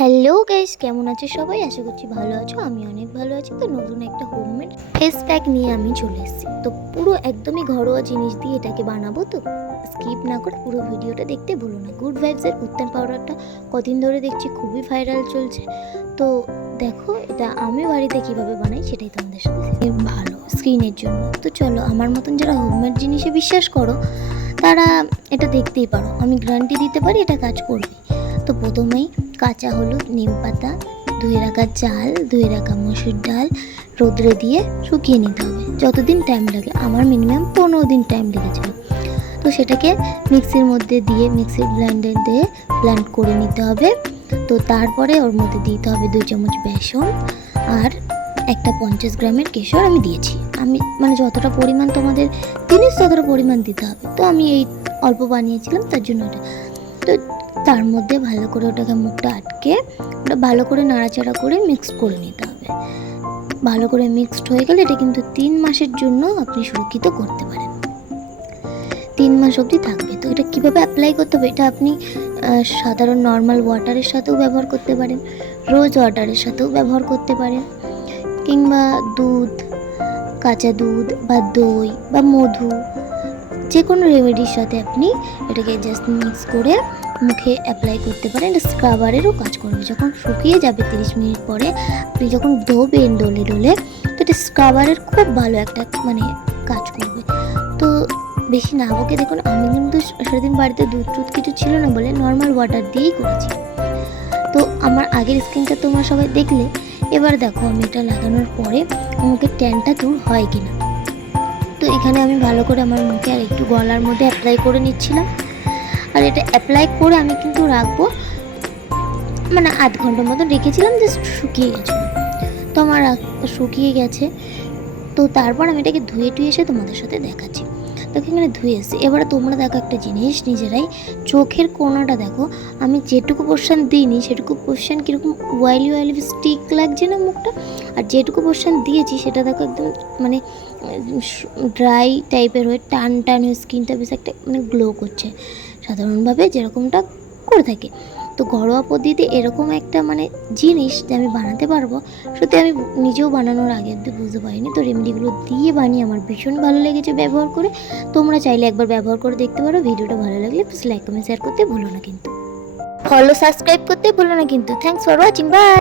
Hello guys, কেমন আছো সবাই? আশা করছি ভালো আছো। আমি অনেক ভালো আছি। তো নতুন একটা হোমমেড ফেস প্যাক নিয়ে আমি চলে এসেছি। তো পুরো একদমই ঘরোয়া জিনিস দিয়ে এটাকে বানাবো। তো স্কিপ না করে পুরো ভিডিওটা দেখতে ভুলো না। গুড ভাইবসের উত্তান পাউডারটা কদিন ধরে দেখছি খুবই ভাইরাল চলছে। তো দেখো এটা আমি বাড়িতে কিভাবে বানাই সেটাই তোমাদের সাথে ভালো স্কিনের জন্য। তো চলো, আমার মতন যারা হোমমেড জিনিসে বিশ্বাস করো তারা এটা দেখতেই পারো। আমি গ্যারান্টি দিতে পারি এটা কাজ করবে। তো প্রথমেই কাঁচা হলুদ, নিম পাতা, ধুয়ে রাখা চাল, ধুয়ে রাখা মসুর ডাল রোদ্রে দিয়ে শুকিয়ে নিতে হবে যতদিন টাইম লাগে। আমার মিনিমাম 15 দিন টাইম লেগেছিল। তো সেটাকে মিক্সির মধ্যে দিয়ে মিক্সির ব্লেন্ডার দিয়ে ব্লেন্ড করে নিতে হবে। তো তারপরে ওর মধ্যে দিতে হবে 2 চামচ বেসন আর একটা 50 গ্রামের কেশর আমি দিয়েছি। আমি মানে যতটা পরিমাণ তোমাদের জিনিস ততটা পরিমাণ দিতে হবে। তো আমি এই অল্প বানিয়েছিলাম তার জন্য এটা। তো তার মধ্যে ভালো করে ওটাকে মুখটা আটকে ওটা ভালো করে নাড়াচাড়া করে মিক্স করে নিতে হবে। ভালো করে মিক্সড হয়ে গেলে এটা কিন্তু 3 মাসের জন্য আপনি সুরক্ষিত করতে পারেন। 3 মাস অবধি থাকবে। তো এটা কীভাবে অ্যাপ্লাই করতে হবে, এটা আপনি সাধারণ নর্মাল ওয়াটারের সাথেও ব্যবহার করতে পারেন, রোজ ওয়াটারের সাথেও ব্যবহার করতে পারেন, কিংবা দুধ, কাঁচা দুধ বা দই বা মধু, যে কোনো রেমেডির সাথে আপনি এটাকে জাস্ট মিক্স করে মুখে অ্যাপ্লাই করতে পারেন। এটা স্ক্রাবারেরও কাজ করবে। যখন শুকিয়ে যাবে 30 মিনিট পরে আপনি যখন ধোবেন ডলে ডলে, তো এটা স্ক্রাবারের খুব ভালো একটা কাজ করবে। তো বেশি না বকে দেখুন, আমি কিন্তু সেদিন বাড়িতে দুধ টুধ কিছু ছিল না বলে নর্মাল ওয়াটার দিয়েই করেছি। তো আমার আগের স্কিনটা তোমরা সবাই দেখলে। এবার দেখো আমি এটা লাগানোর পরে মুখের ট্যানটা দূর হয় কিনা। তো এখানে আমি ভালো করে আমার মুখে আর একটু গলার মধ্যে অ্যাপ্লাই করে নিচ্ছিলাম। আর এটা অ্যাপ্লাই করে আমি কিন্তু রাখবো আধ ঘন্টার মতো রেখেছিলাম, জাস্ট শুকিয়ে গেছিলো। তো আমার শুকিয়ে গেছে। তো তারপর আমি এটাকে ধুয়ে টুয়ে এসে তোমাদের সাথে দেখাচ্ছি। দেখো এখানে ধুয়ে এসে এবারে তোমরা দেখো একটা জিনিস নিজেরাই, চোখের কোণাটা দেখো। আমি যেটুকু পোর্শন দিইনি সেটুকু পোর্শন কীরকম ওয়াইলি ওয়াইলি স্টিক লাগছে না মুখটা, আর যেটুকু পোর্শন দিয়েছি সেটা দেখো একদম ড্রাই টাইপের হয়ে টান টান হয়ে স্কিনটা বেশ একটা গ্লো করছে সাধারণভাবে যেরকমটা করে থাকে। তো ঘরোয়া পদ্ধতিতে এরকম একটা জিনিস যে আমি বানাতে পারবো, সত্যি আমি নিজেও বানানোর আগে অব্দি বুঝতে পারিনি। তো রেমেডিগুলো দিয়ে বানিয়ে আমার ভীষণ ভালো লেগেছে ব্যবহার করে। তোমরা চাইলে একবার ব্যবহার করে দেখতে পারো। ভিডিওটা ভালো লাগলে প্লিজ লাইক কমেন্ট শেয়ার করতে ভুলো না কিন্তু। ফলো সাবস্ক্রাইব করতে ভুলো না কিন্তু। Thanks for watching, by.